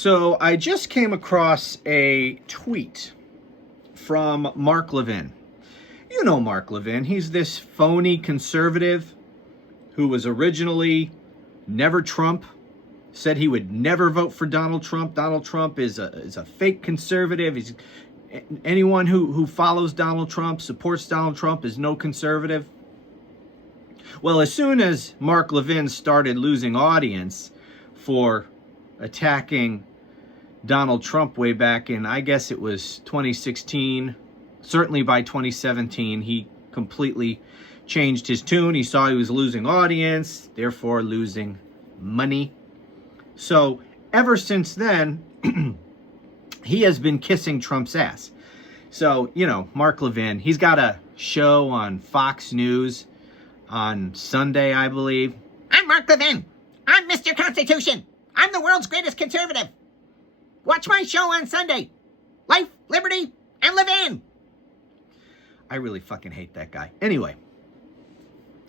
So I just came across a tweet from Mark Levin. You know Mark Levin. He's this phony conservative who was originally never Trump, said he would never vote for Donald Trump. Donald Trump is a fake conservative. Anyone who follows Donald Trump, supports Donald Trump, is no conservative. Well, as soon as Mark Levin started losing audience for attacking Donald Trump way back in, I guess it was 2016, certainly by 2017, he completely changed his tune. He saw he was losing audience, therefore losing money. So ever since then, he has been kissing Trump's ass. So, you know, Mark Levin, he's got a show on Fox News on Sunday, I believe. I'm Mark Levin. I'm Mr. Constitution. I'm the world's greatest conservative. Watch my show on Sunday. Life, Liberty, and Levin. I really fucking hate that guy. Anyway,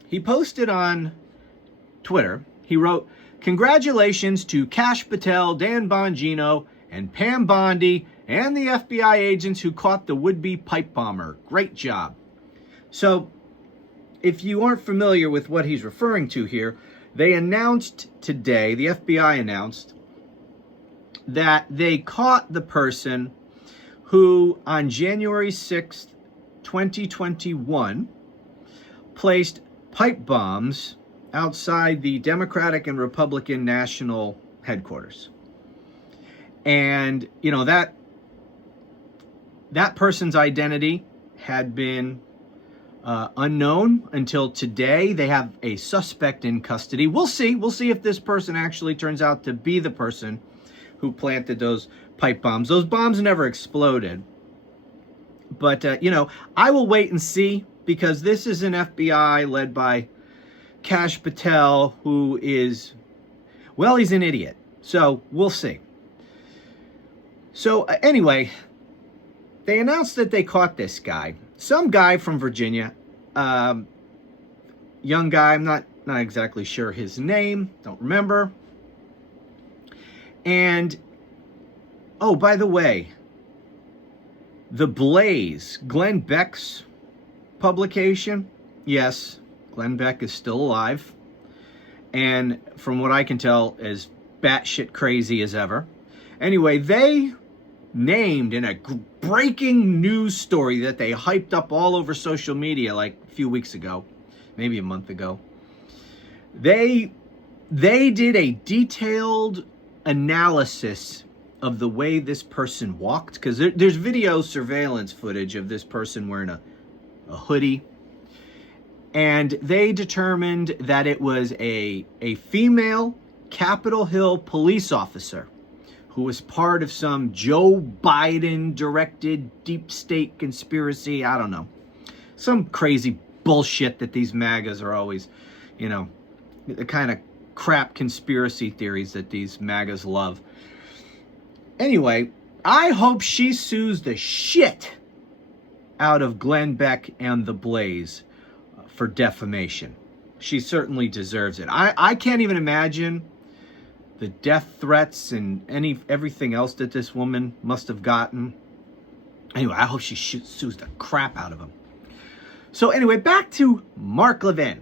he posted on Twitter, he wrote, "Congratulations to Kash Patel, Dan Bongino, and Pam Bondi, and the FBI agents who caught the would-be pipe bomber. Great job." So, if you aren't familiar with what he's referring to here, they announced today, the FBI announced, that they caught the person who on January 6th, 2021, placed pipe bombs outside the Democratic and Republican national headquarters. And, you know, that person's identity had been unknown until today. They have a suspect in custody. We'll see. We'll see if this person actually turns out to be the person who planted those pipe bombs. Those bombs never exploded. But, you know, I will wait and see, because this is an FBI led by Kash Patel, who is, well, he's an idiot. So we'll see. So anyway, they announced that they caught this guy. Some guy from Virginia, young guy, I'm not exactly sure his name, don't remember. And, oh, by the way, The Blaze, Glenn Beck's publication, yes, Glenn Beck is still alive, and from what I can tell, as batshit crazy as ever. Anyway, they named in a breaking news story that they hyped up all over social media like a few weeks ago, maybe a month ago. They did a detailed analysis of the way this person walked, because there's video surveillance footage of this person wearing a hoodie, and they determined that it was a female Capitol Hill police officer who was part of some Joe Biden directed deep state conspiracy. I don't know, some crazy bullshit that these MAGAs are always, you know, the kind of crap conspiracy theories that these MAGAs love. Anyway, I hope she sues the shit out of Glenn Beck and The Blaze for defamation. She certainly deserves it. I can't even imagine the death threats and everything else that this woman must have gotten. Anyway, I hope she sues the crap out of him. So anyway, back to Mark Levin,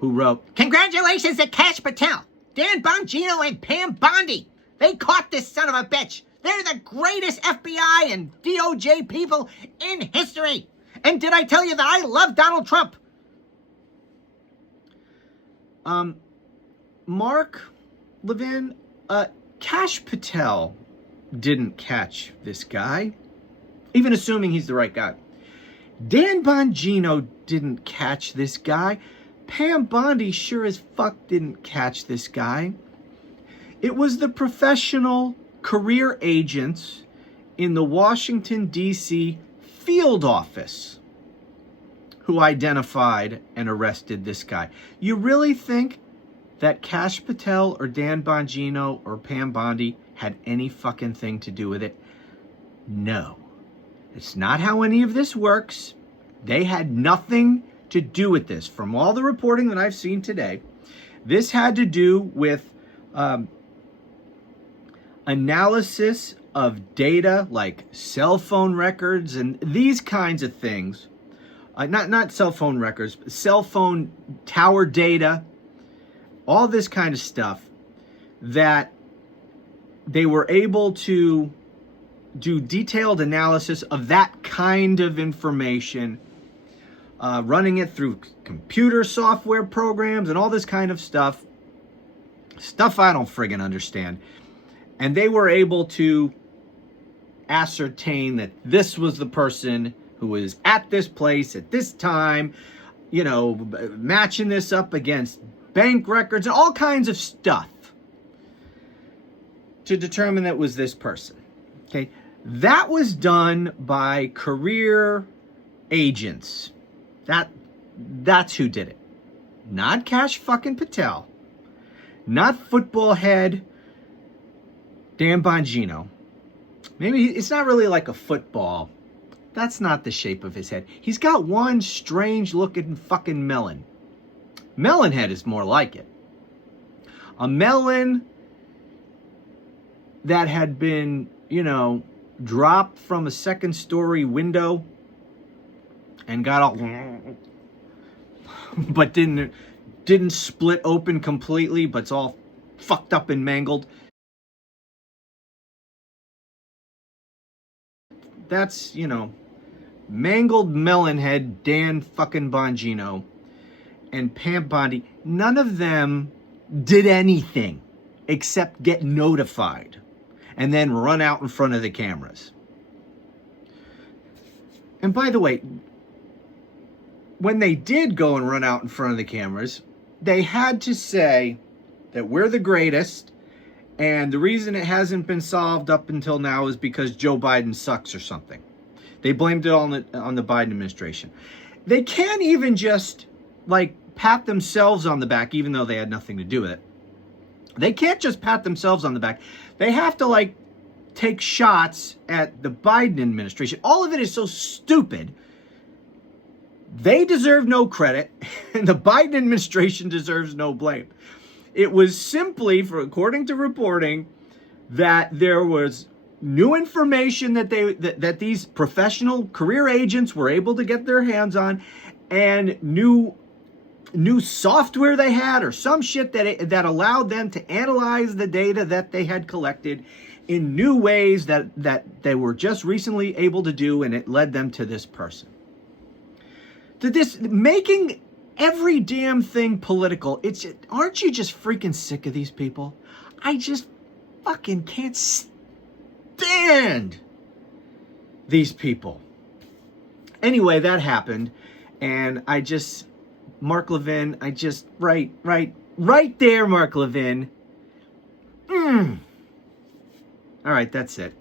who wrote, "Congratulations to Kash Patel, Dan Bongino, and Pam Bondi. They caught this son of a bitch. They're the greatest FBI and DOJ people in history. And did I tell you that I love Donald Trump?" Mark Levin, Kash Patel didn't catch this guy, even assuming he's the right guy. Dan Bongino didn't catch this guy. Pam Bondi sure as fuck didn't catch this guy. It was the professional career agents in the Washington, D.C. field office who identified and arrested this guy. You really think that Kash Patel or Dan Bongino or Pam Bondi had any fucking thing to do with it? No. It's not how any of this works. They had nothing to do with this. From all the reporting that I've seen today, this had to do with analysis of data like cell phone records and these kinds of things. Not cell phone records, but cell phone tower data, all this kind of stuff, that they were able to do detailed analysis of that kind of information, running it through computer software programs and all this kind of stuff I don't friggin' understand. And they were able to ascertain that this was the person who was at this place at this time, you know, matching this up against bank records and all kinds of stuff to determine that it was this person. Okay, that was done by career agents. That's who did it. Not Kash fucking Patel. Not football head Dan Bongino. Maybe it's not really like a football. That's not the shape of his head. He's got one strange looking fucking melon. Melon head is more like it. A melon that had been, you know, dropped from a second story window and got all but didn't split open completely, but it's all fucked up and mangled. That's, you know, mangled melon head Dan fucking Bongino and Pam Bondi. None of them did anything except get notified and then run out in front of the cameras. And by the way, when they did go and run out in front of the cameras, they had to say that we're the greatest, and the reason it hasn't been solved up until now is because Joe Biden sucks or something. They blamed it on the Biden administration. They can't even just like pat themselves on the back, even though they had nothing to do with it. They can't just pat themselves on the back. They have to like take shots at the Biden administration. All of it is so stupid. They deserve no credit, and the Biden administration deserves no blame. It was simply, according to reporting, that there was new information that these professional career agents were able to get their hands on, and new software they had, or some shit that allowed them to analyze the data that they had collected in new ways that they were just recently able to do, and it led them to this person. To this, making every damn thing political. Aren't you just freaking sick of these people? I just fucking can't stand these people. Anyway, that happened, and Mark Levin, right there, Mark Levin. All right, that's it.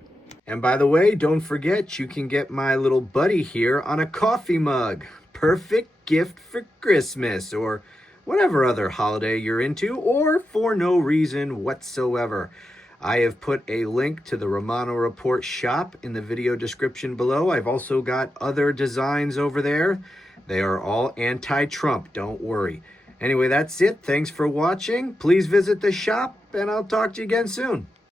And by the way, don't forget, you can get my little buddy here on a coffee mug. Perfect gift for Christmas or whatever other holiday you're into, or for no reason whatsoever. I have put a link to the Romano Report shop in the video description below. I've also got other designs over there. They are all anti-Trump, don't worry. Anyway, that's it. Thanks for watching. Please visit the shop, and I'll talk to you again soon.